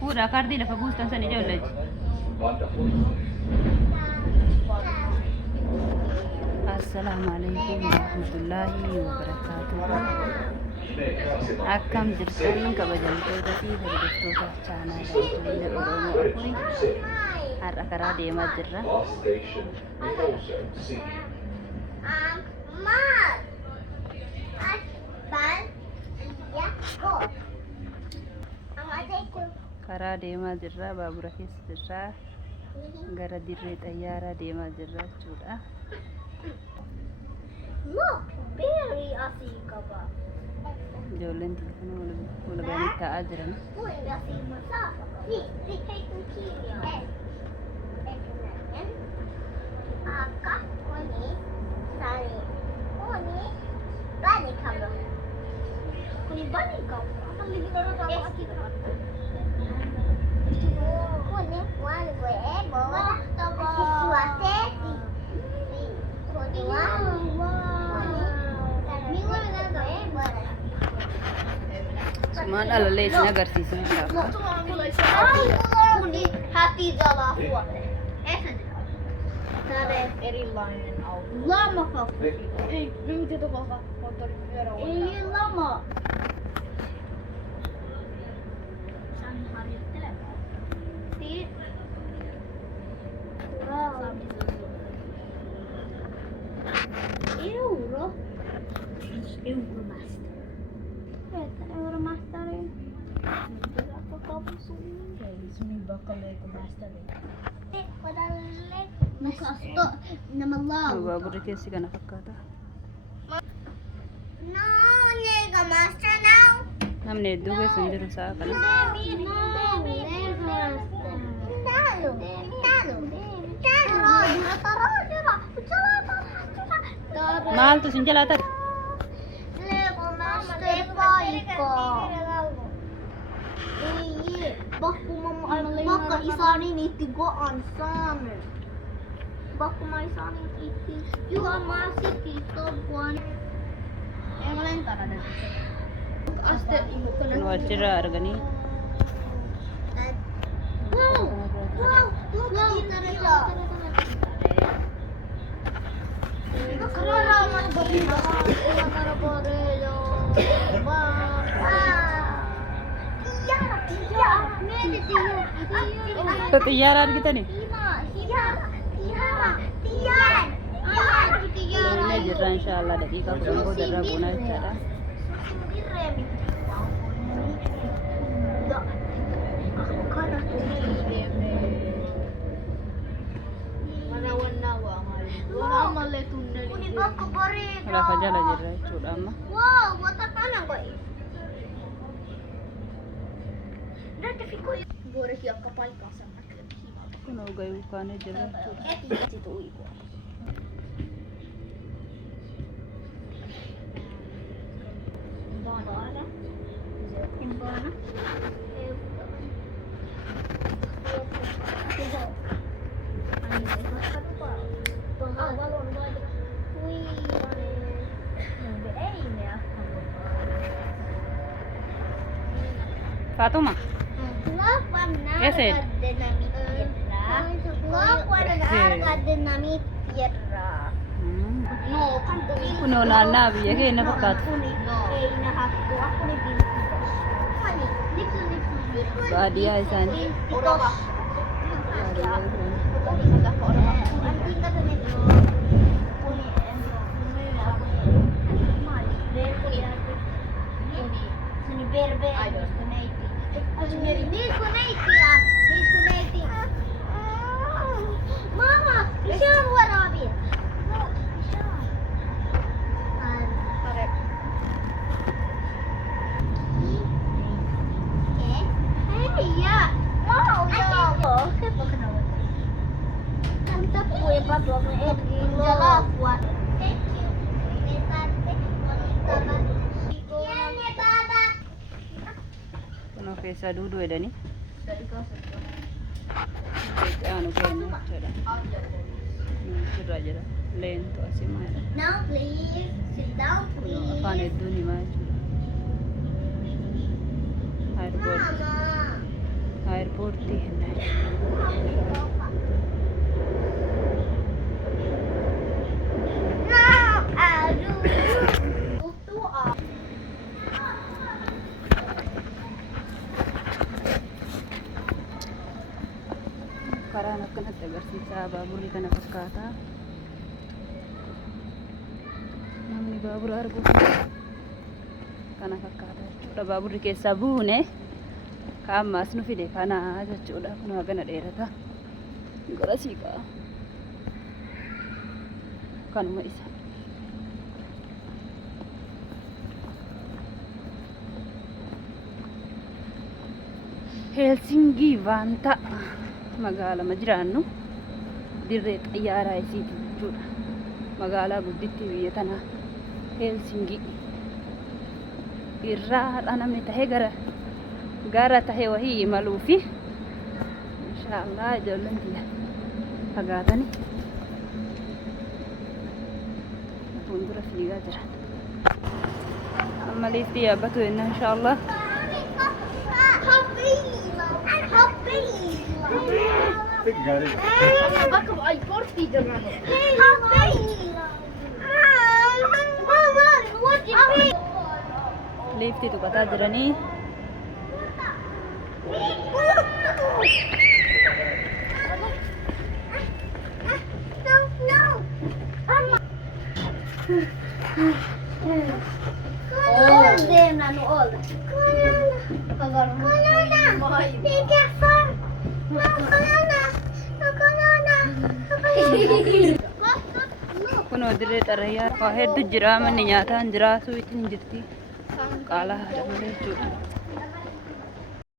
Fuudhaa kaartii lafa buustan san ijoolleetti. Assalamualaikum warahmatullahi wabarakatuh. Akkam jirtan kabajamtoota fi hordoftoota chaanaalii Oromoo Afurii har'a karaa deemaa jirra. Karaa deemaa jirra, baabura keessa jirra, gara dirree xayyaaraa deemaa jirra jechuudha. Look, berry asii qaba. Ijoolleen tilfana walga'anii taa'aa jiran. Akka kuni sari kuni bani kamu. Kuni bani kamu. Akan lebih dari kamu lagi. Kuni wan gue bawa sesuatu di kedua. Sumaan alalee isin agarsiisan qaba. Kuni hati jala huwa. Eri lainen auto. Lama kafu. Ei, nyt ei tuolla moottorin pyörä. Ei lama. Sami harjoittelemaan. Siin. Euro. Euromastari. Että euromastari. Mitä koko sun? Ei, sun bakka leekomastari. Nakasto nama laut. Baabura keessi kana fakkaata. No, Lego Master now. Namni hedduu keessa hin jiru sa'a kana. Maaltu sin jalaa tare? Lego Master paikka. Ei, bakka isani niitti go'an saamen. Bakka mä isani niitti. Juha mä sitti toppuan. Ei mä lentää nyt. Aste Kun achirraa arganii. Wow! Wow! Wow! Xiyyaaraan argitani? Ini jirra insyaallah daqiiqaa kudhan booda irraa buunaa jechaadha. Lafa jala jirra jechuudha amma. Wow, wata kana koi. Nanti fikui boleh siapa paikka sama kita. Kun ugayuu kaanee jirra jechuudha. Heti itu ibu. Bana. Bana. Fatuma. Ese. Kun on naannaa biyya keenya fakkaatu. Baadiyyaa isaanii. Mama, isaan waraabia. Iya, mau ya. Tante kue papa jalan buat. Thank you. Ini tante. Iya nih baba. Kun keessa duuduu jedhanii. Dari kasur. Aanu keenya jechuudha. Jirra jira. Leentu asii maal? Now please sit down please. Afaan hedduun himaa jechuudha. Airport karaan akkanatti agarsiisa baaburri kana fakkaata. Namni baabura arguuf kana fakkaata jechuudha. Baaburri keessaa buune ka ammaas nu fide kana jechuudha. Kun hagana dheerata gara siiqaa kanuma isa. Helsingi Vanta magaalaa jiraannu dirree xayyaaraa isiiti jechuudha. Magaalaa guddittii biyya tanaa Helsingi irraa har'a namni tahee gara tahee wahii imaluufi inshaallah ijoolleen tiyya fagaatanii fuuldura fiigaa jiran. Amma liiftii yaabbatu jenna inshaallah. Liiftii tuqataa jiranii. Kun dirree xarayyaa waa hedduu jira. Manni nyaataa hin jiraatu ittiin jirti. Qaalaa haadha malee jechuudha.